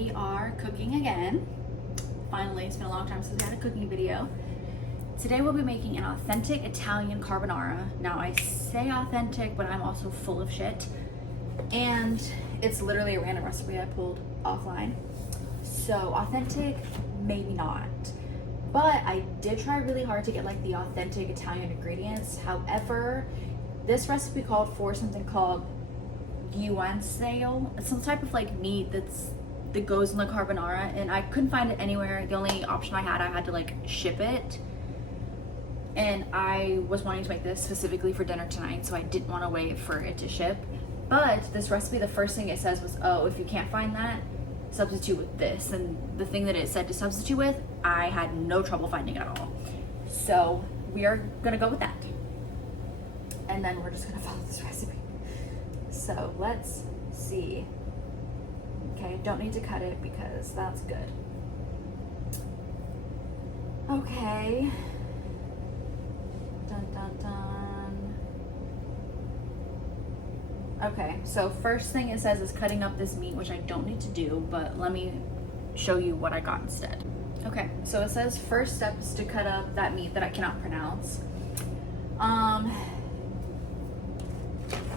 we are cooking again. Finally, it's been a long time since we had a cooking video. Today we'll be making an authentic Italian carbonara. Now I say authentic, but I'm also full of shit. And it's literally a random recipe I pulled offline. So authentic, maybe not. But I did try really hard to get like the authentic Italian ingredients. However, this recipe called for something called guanciale. It's some type of like meat that goes in the carbonara, and I couldn't find it anywhere. The only option I had to like ship it. And I was wanting to make this specifically for dinner tonight, so I didn't want to wait for it to ship. But this recipe, the first thing it says was, oh, if you can't find that, substitute with this. And the thing that it said to substitute with, I had no trouble finding at all. So we are gonna go with that. And then we're just gonna follow this recipe. So let's see. Okay, don't need to cut it because that's good. Okay. Dun, dun, dun. Okay, so first thing it says is cutting up this meat, which I don't need to do, but let me show you what I got instead. Okay, so it says first step is to cut up that meat that I cannot pronounce.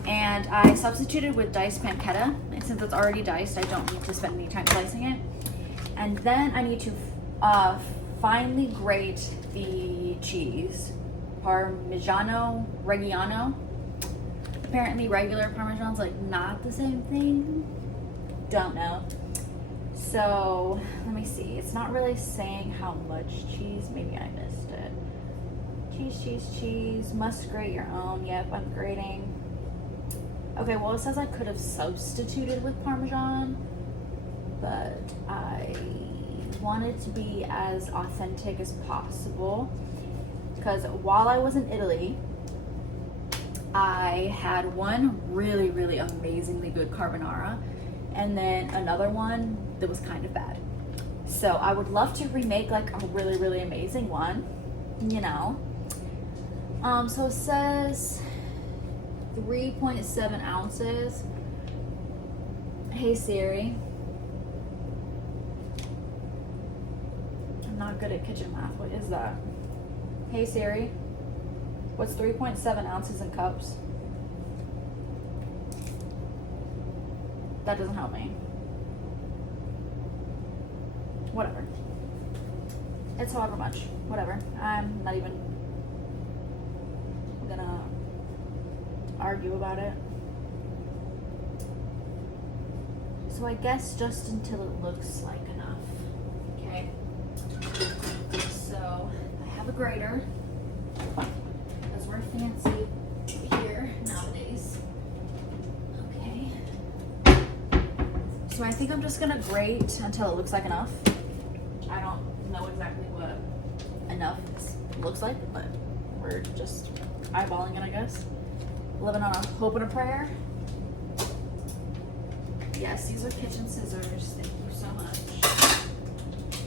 And I substituted with diced pancetta, and since it's already diced, I don't need to spend any time slicing it. And then I need to finely grate the cheese, Parmigiano Reggiano. Apparently regular Parmesan's like not the same thing. Don't know. So let me see. It's not really saying how much cheese. Maybe I missed it. Cheese. Must grate your own. Yep, I'm grating. Okay, well it says I could have substituted with Parmesan, but I want it to be as authentic as possible because while I was in Italy, I had one really, really amazingly good carbonara and then another one that was kind of bad. So I would love to remake like a really, really amazing one, you know. So it says 3.7 ounces. Hey Siri. I'm not good at kitchen math. What is that? Hey Siri. What's 3.7 ounces in cups? That doesn't help me. Whatever. It's however much. Whatever. I'm not even gonna argue about it. So I guess just until it looks like enough. Okay. So I have a grater because we're fancy here nowadays. Okay. So I think I'm just gonna grate until it looks like enough. I don't know exactly what enough looks like, but we're just eyeballing it, I guess. Living on a hope and a prayer. Yes, these are kitchen scissors. Thank you so much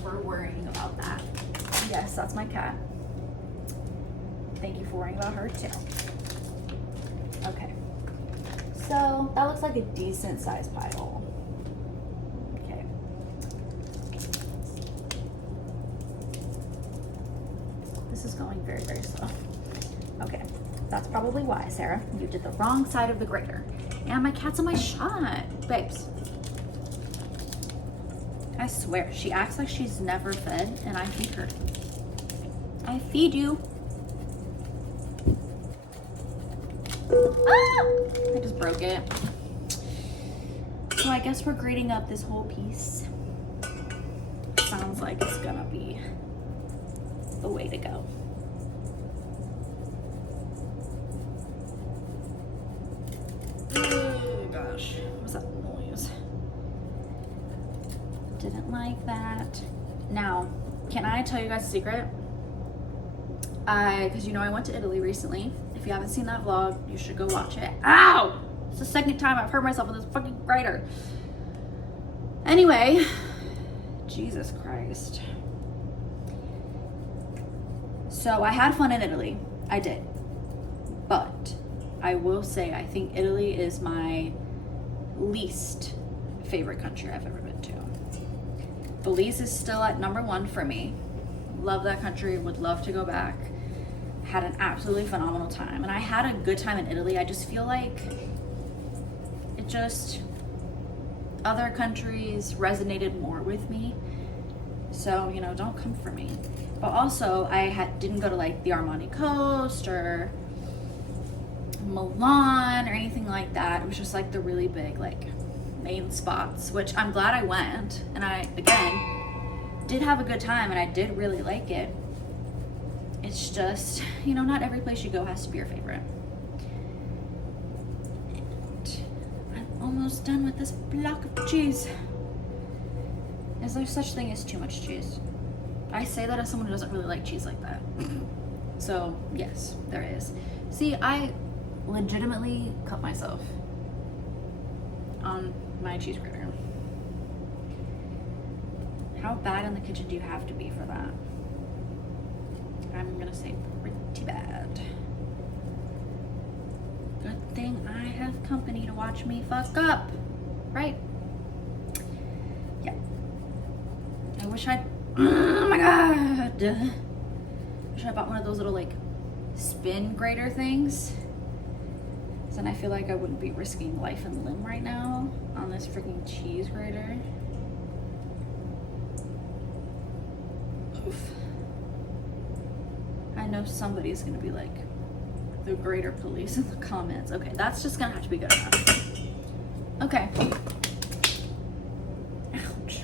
for worrying about that. Yes, that's my cat. Thank you for worrying about her too. Okay. So that looks like a decent sized pile. Okay. This is going very, very slow. Okay. That's probably why, Sarah. You did the wrong side of the grater. And my cat's on my shot. Babes. I swear, she acts like she's never fed, and I feed her. I feed you. Ah! I just broke it. So I guess we're grating up this whole piece. Sounds like it's gonna be the way to go. Oh gosh, what was that noise? Didn't like that. Now, can I tell you guys a secret? Because you know I went to Italy recently. If you haven't seen that vlog, you should go watch it. Ow! It's the second time I've hurt myself with this fucking grater. Anyway, Jesus Christ. So I had fun in Italy. I did. But I will say I think Italy is my least favorite country I've ever been to. Belize is still at number 1 for me. Love that country, would love to go back. Had an absolutely phenomenal time. And I had a good time in Italy. I just feel like it just, other countries resonated more with me. So, you know, don't come for me. But also, didn't go to like the Armani Coast or Milan or anything like that. It was just like the really big like main spots, which I'm glad I went. And I, again, did have a good time and I did really like it. It's just, you know, not every place you go has to be your favorite. And I'm almost done with this block of cheese. Is there such thing as too much cheese? I say that as someone who doesn't really like cheese like that. So, yes, there is. See, I legitimately cut myself on my cheese grater. How bad in the kitchen do you have to be for that? I'm gonna say pretty bad. Good thing I have company to watch me fuck up, right? Yeah. I wish I'd, oh my god. Wish I bought one of those little like spin grater things. So then I feel like I wouldn't be risking life and limb right now on this freaking cheese grater. Oof. I know somebody's gonna be like, the grater police in the comments. Okay, that's just gonna have to be good enough. Okay. Ouch.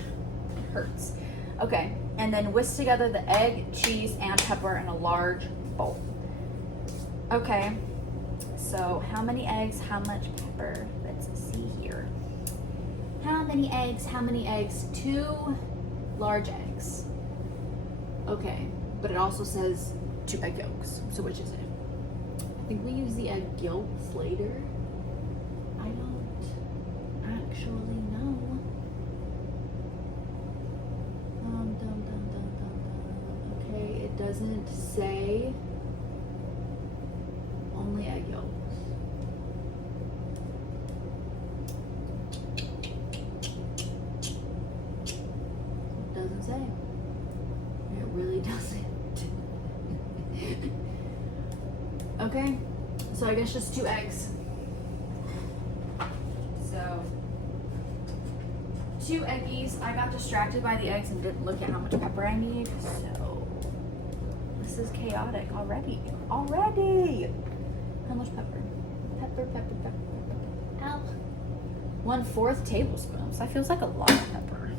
It hurts. Okay, and then whisk together the egg, cheese, and pepper in a large bowl. Okay, so how many eggs, how much pepper? Let's see here. How many eggs, how many eggs? 2 large eggs. Okay, but it also says 2 egg yolks. So which is it? I think we use the egg yolks later. I don't actually know. Okay, it doesn't say. Only egg yolks. It doesn't say. It really doesn't. Okay, so I guess just 2 eggs. So 2 eggies. I got distracted by the eggs and didn't look at how much pepper I need. So this is chaotic already. How much pepper? Pepper. Ow. 1/4 tablespoons. That feels like a lot of pepper.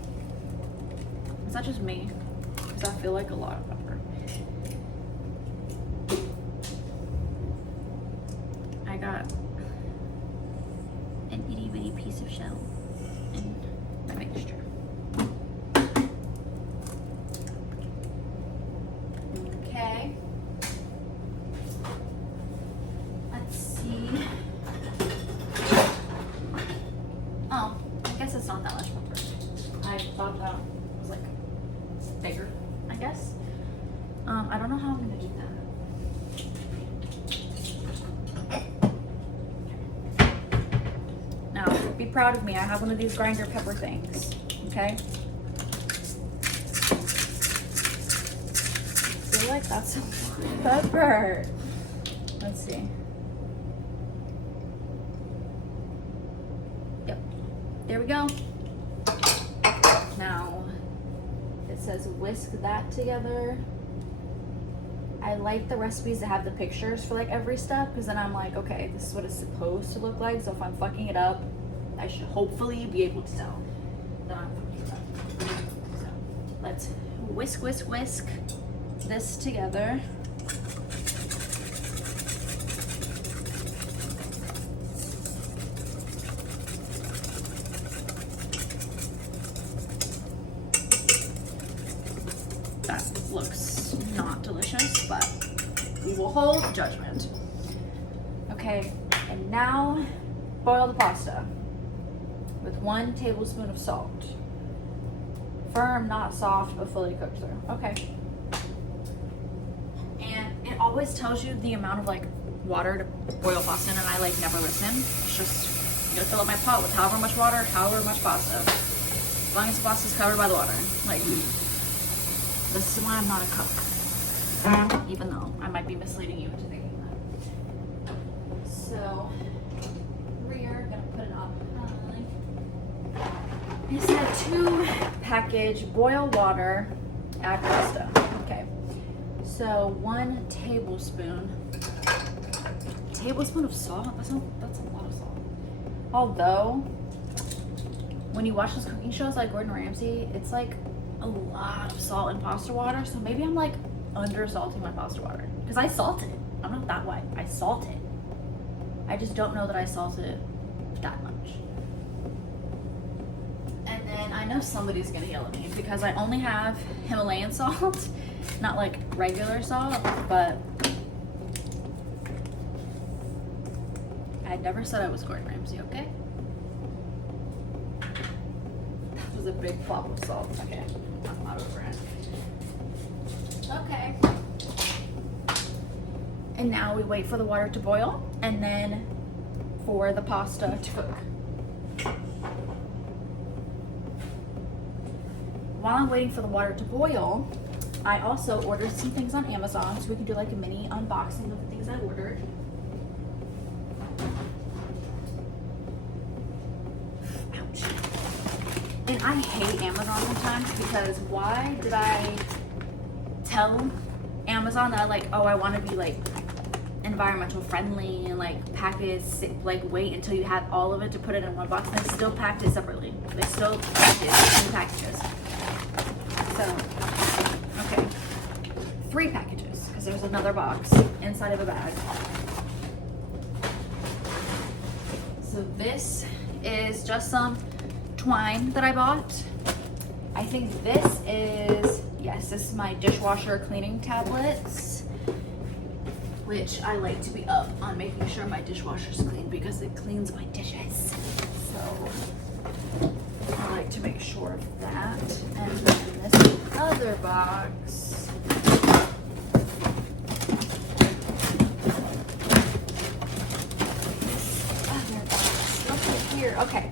Is that just me? Does that feel like a lot of pepper? I got an itty bitty piece of shell in my mixture. Okay. Let's see. Oh, I guess it's not that much pepper. I thought that was like bigger, I guess. I don't know how I'm gonna do that. Now, be proud of me. I have one of these grinder pepper things, okay? I feel like that's a lot of pepper. Let's see. Yep, there we go. Now, it says whisk that together. I like the recipes that have the pictures for like every step, because then I'm like, okay, this is what it's supposed to look like. So if I'm fucking it up, I should hopefully be able to tell that I'm fucking it up. So let's whisk this together. That looks not delicious, but we will hold judgment. Okay, and now boil the pasta with 1 tablespoon of salt. Firm, not soft, but fully cooked through. Okay. And it always tells you the amount of like water to boil pasta in, and I like never listen. It's just, I'm gonna fill up my pot with however much water, however much pasta. As long as the pasta's covered by the water. Like, this is why I'm not a cook. Even though I might be misleading you into thinking that. So, we're gonna put it on high. He said 2 package boil water, add pasta. Okay. So 1 tablespoon of salt. That's a lot of salt. Although, when you watch those cooking shows like Gordon Ramsay, it's like a lot of salt in pasta water. So maybe I'm like under salting my pasta water because I salt it. I'm not that white. I salt it. I just don't know that I salt it that much. And then I know somebody's gonna yell at me because I only have Himalayan salt, not like regular salt, but I never said I was Gordon Ramsay, okay? That was a big flop of salt. Okay, I'm not over it. Okay. And now we wait for the water to boil and then for the pasta to cook. While I'm waiting for the water to boil, I also ordered some things on Amazon so we can do like a mini unboxing of the things I ordered. Ouch. And I hate Amazon sometimes because why did I tell Amazon that I want to be like environmental friendly and like pack it, like wait until you have all of it to put it in one box, and they still packed it separately. They still packed it in packages. So, okay, 3 packages because there's another box inside of a bag. So this is just some twine that I bought. I think this is, yes, this is my dishwasher cleaning tablets, which I like to be up on making sure my dishwasher's clean because it cleans my dishes. So I like to make sure of that. And then this other box. Okay, here, okay.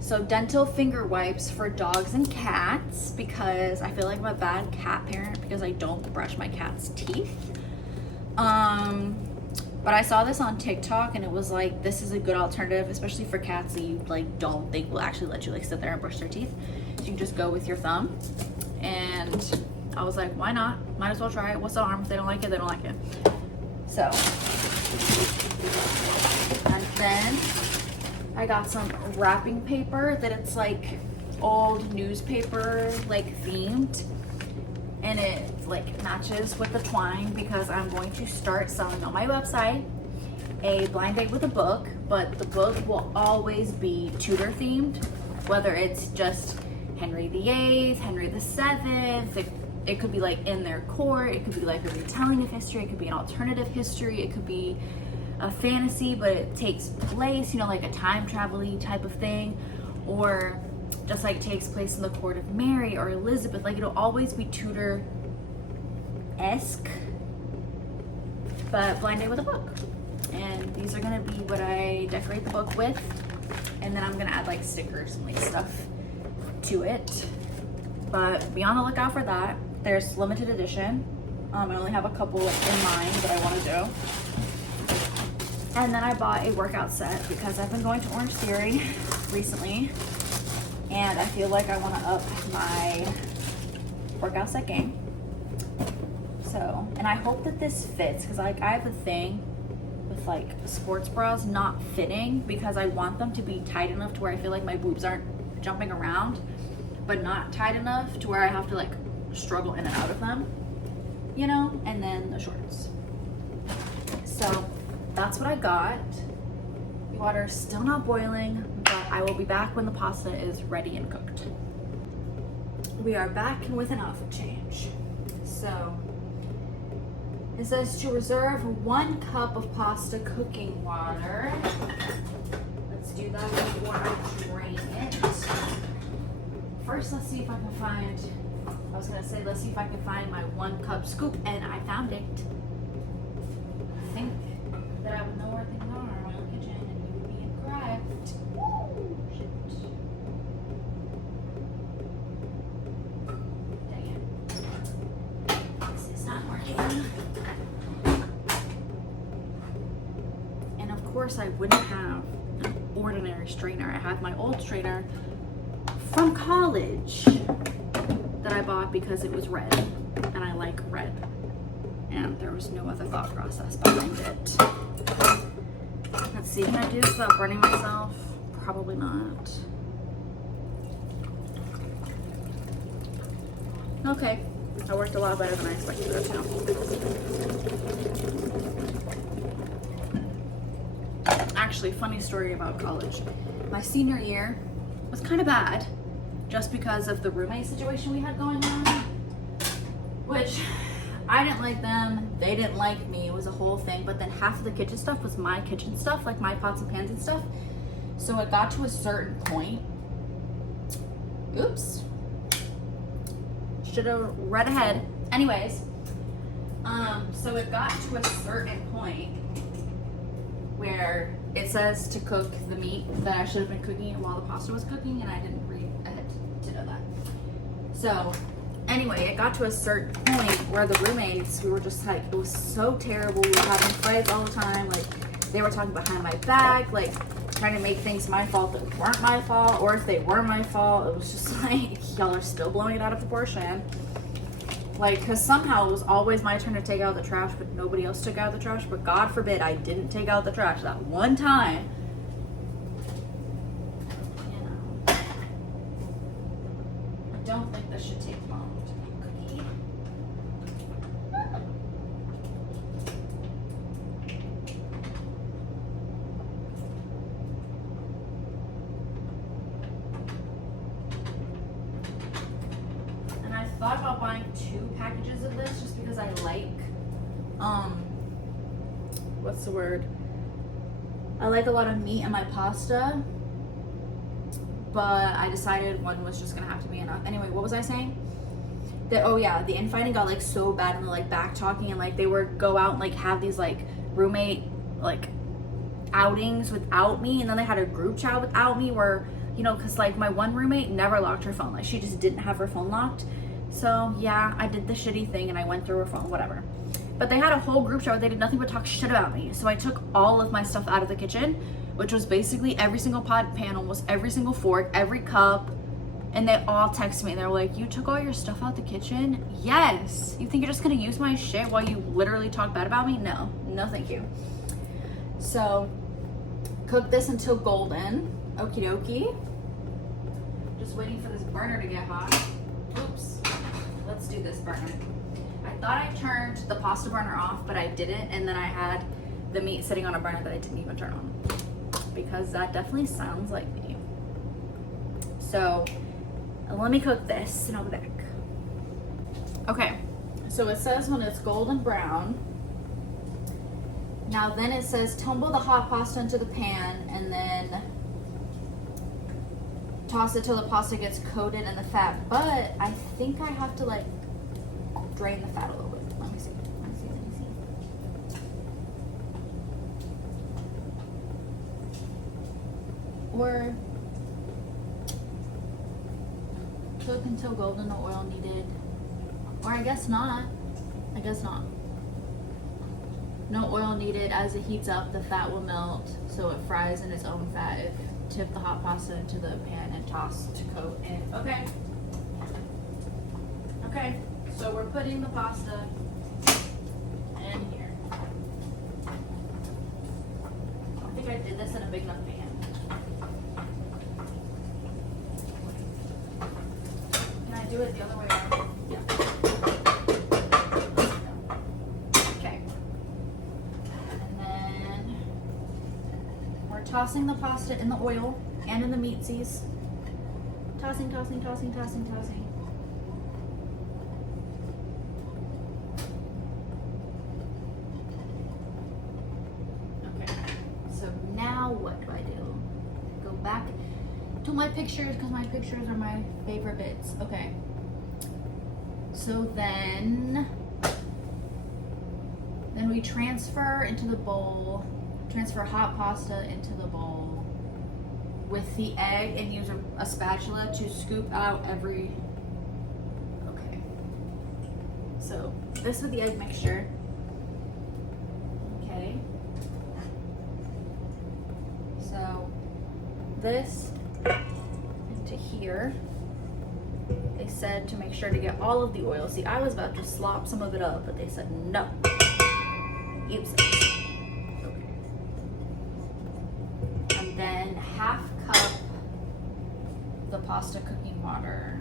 So dental finger wipes for dogs and cats because I feel like I'm a bad cat parent because I don't brush my cat's teeth. But I saw this on TikTok and it was like, this is a good alternative, especially for cats that you like don't think will actually let you like sit there and brush their teeth. So you can just go with your thumb. And I was like, why not? Might as well try it. What's the harm? If they don't like it, they don't like it. So, and then I got some wrapping paper that it's like old newspaper like themed. And it like matches with the twine because I'm going to start selling on my website a blind date with a book, but the book will always be Tudor themed, whether it's just Henry VIII, Henry VII, it could be like in their court, it could be like a retelling of history, it could be an alternative history, it could be a fantasy but it takes place, you know, like a time travel-y type of thing, or just like takes place in the court of Mary or Elizabeth. Like it'll always be Tudor-esque, but blind date with a book. And these are gonna be what I decorate the book with, and then I'm gonna add like stickers and like stuff to it. But be on the lookout for that. There's limited edition. I only have a couple in mind that I want to do. And then I bought a workout set because I've been going to Orange Theory recently and I feel like I want to up my workout set game. So, and I hope that this fits because like I have a thing with like sports bras not fitting because I want them to be tight enough to where I feel like my boobs aren't jumping around, but not tight enough to where I have to like struggle in and out of them, you know. And then the shorts. So that's what I got. The water's still not boiling, but I will be back when the pasta is ready and cooked. We are back and with an outfit change. So it says to reserve 1 cup of pasta cooking water. Let's do that before I drain it. First, let's see if I can find, let's see if I can find my 1 cup scoop, and I found it. I think that I would know where things are in my own kitchen and you would be incorrect. Woo! Shit. course I wouldn't have an ordinary strainer. I had my old strainer from college that I bought because it was red and I like red. And there was no other thought process behind it. Let's see, can I do this without burning myself? Probably not. Okay, that worked a lot better than I expected it to. Actually, funny story about college. My senior year was kind of bad just because of the roommate situation we had going on, which I didn't like them, they didn't like me, it was a whole thing, but then half of the kitchen stuff was my kitchen stuff, like my pots and pans and stuff. So it got to a certain point, oops, should have read ahead. Anyways, so it got to a certain point where it says to cook the meat that I should have been cooking it while the pasta was cooking, and I didn't read ahead to know that. So anyway, it got to a certain point where the roommates, we were just like, it was so terrible. We were having fights all the time. Like, they were talking behind my back, like trying to make things my fault that weren't my fault, or if they were my fault, it was just like, y'all are still blowing it out of proportion. Like, because somehow it was always my turn to take out the trash, but nobody else took out the trash. But God forbid I didn't take out the trash that one time. You know, I don't think this should take long to make a cookie. And I thought about buying 2 packages of this just because I like, what's the word? I like a lot of meat in my pasta, but I decided one was just gonna have to be enough. Anyway, what was I saying? That, oh yeah, the infighting got like so bad and like back talking, and like they would go out and like have these like roommate like outings without me, and then they had a group chat without me where, you know, because like my one roommate never locked her phone, like she just didn't have her phone locked. So yeah, I did the shitty thing and I went through her phone, whatever. But they had a whole group chat where they did nothing but talk shit about me. So I took all of my stuff out of the kitchen, which was basically every single pot pan, almost every single fork, every cup. And they all texted me. They were like, you took all your stuff out the kitchen? Yes. You think you're just gonna use my shit while you literally talk bad about me? No, no thank you. So cook this until golden. Okie dokie. Just waiting for this burner to get hot. Oops. Let's do this burner. I thought I turned the pasta burner off, but I didn't, and then I had the meat sitting on a burner that I didn't even turn on, because that definitely sounds like me. So let me cook this and I'll be back. Okay, so it says when it's golden brown. Now then it says tumble the hot pasta into the pan and then toss it till the pasta gets coated in the fat, but I think I have to like drain the fat a little bit. Let me see. Or cook until golden, no oil needed. Or I guess not. No oil needed. As it heats up, the fat will melt, so it fries in its own fat. If tip the hot pasta into the pan and toss to coat in. Okay. Okay, so we're putting the pasta in here. I think I did this in a big enough pan. Can I do it the other way around? Yeah. Okay. And then we're tossing the pasta in the oil and in the meatsies. Tossing. Okay, so now what do? Go back to my pictures, because my pictures are my favorite bits. Okay, so then we transfer into the bowl, transfer hot pasta into the bowl with the egg, and use a spatula to scoop out every, okay. So this with the egg mixture, okay. this into here. They said to make sure to get all of the oil. See, I was about to slop some of it up, but they said no. Use it. Okay. And then 1/2 cup the pasta cooking water.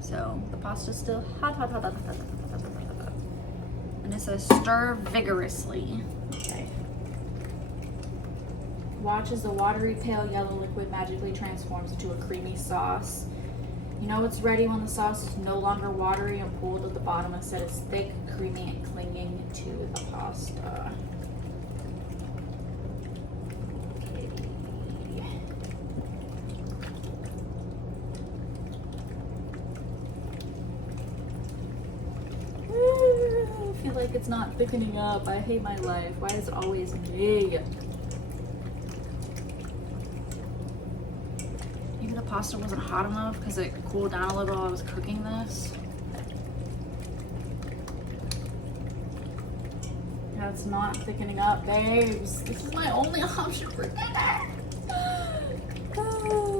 So the pasta's still hot. And it says stir vigorously. Okay. Watch as the watery pale yellow liquid magically transforms into a creamy sauce. You know it's ready when the sauce is no longer watery and pooled at the bottom. Instead it's thick, creamy, and clinging to the pasta. I feel like it's not thickening up. I hate my life. Why is it always me? Maybe the pasta wasn't hot enough because it cooled down a little while I was cooking this. Yeah, it's not thickening up, babes. This is my only option for dinner. Oh.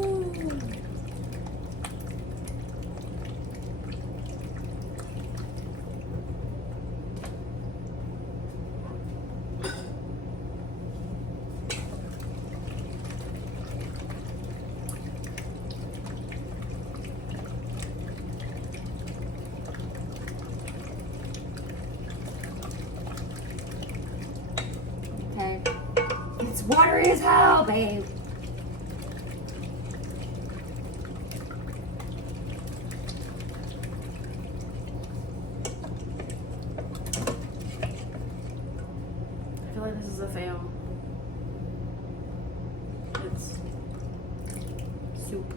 It's watery as hell, babe. I feel like this is a fail. It's soup.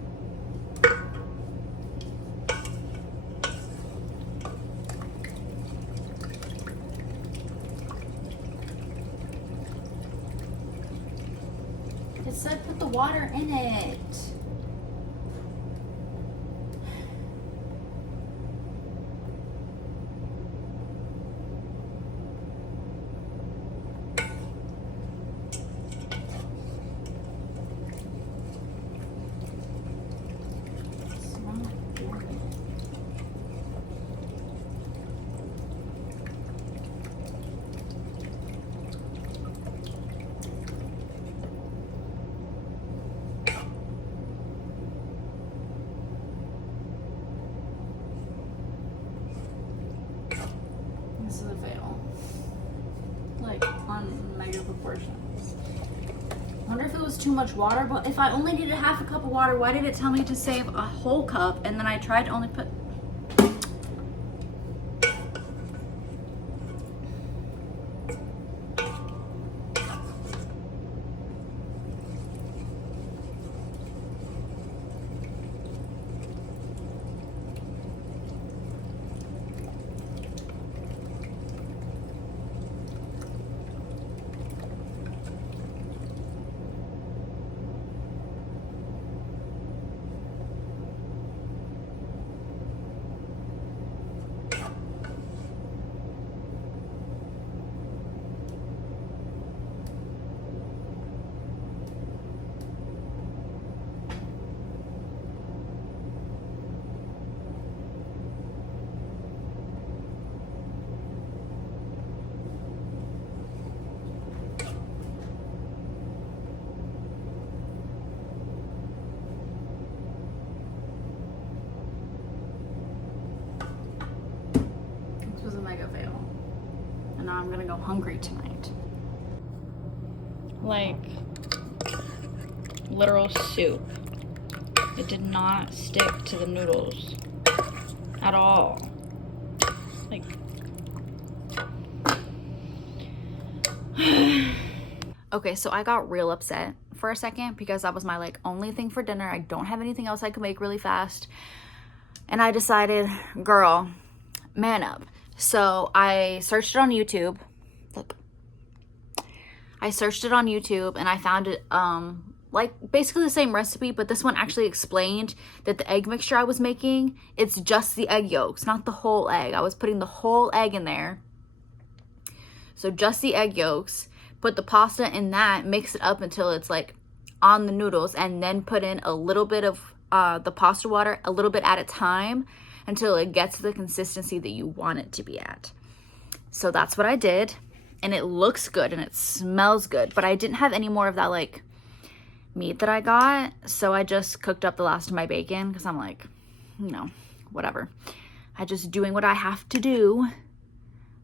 It said put the water in it. It's not good. This is a fail. Like, on mega proportions. I wonder if it was too much water, but if I only needed 1/2 cup of water, why did it tell me to save a whole cup? And then I tried to only put... was a mega fail. And now I'm gonna go hungry tonight. Like, literal soup. It did not stick to the noodles at all. Like, okay, so I got real upset for a second because that was my like only thing for dinner. I don't have anything else I could make really fast. And I decided, girl, man up. So I searched it on YouTube. Look. I searched it on YouTube and I found it like basically the same recipe, but this one actually explained that the egg mixture I was making, it's just the egg yolks, not the whole egg. I was putting the whole egg in there. So just the egg yolks, put the pasta in that, mix it up until it's like on the noodles, and then put in a little bit of the pasta water, a little bit at a time, until it gets to the consistency that you want it to be at. So that's what I did, and it looks good and it smells good, but I didn't have any more of that like meat that I got, so I just cooked up the last of my bacon because I'm like, you know, whatever. I just doing what I have to do.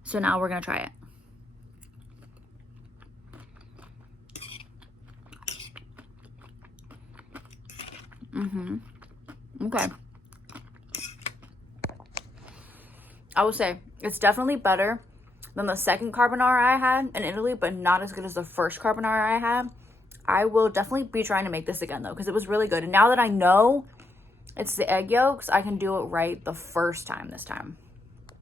So now we're gonna try it. Okay. I will say it's definitely better than the second carbonara I had in Italy, but not as good as the first carbonara I had. I will definitely be trying to make this again though, because it was really good. And now that I know it's the egg yolks, I can do it right the first time this time.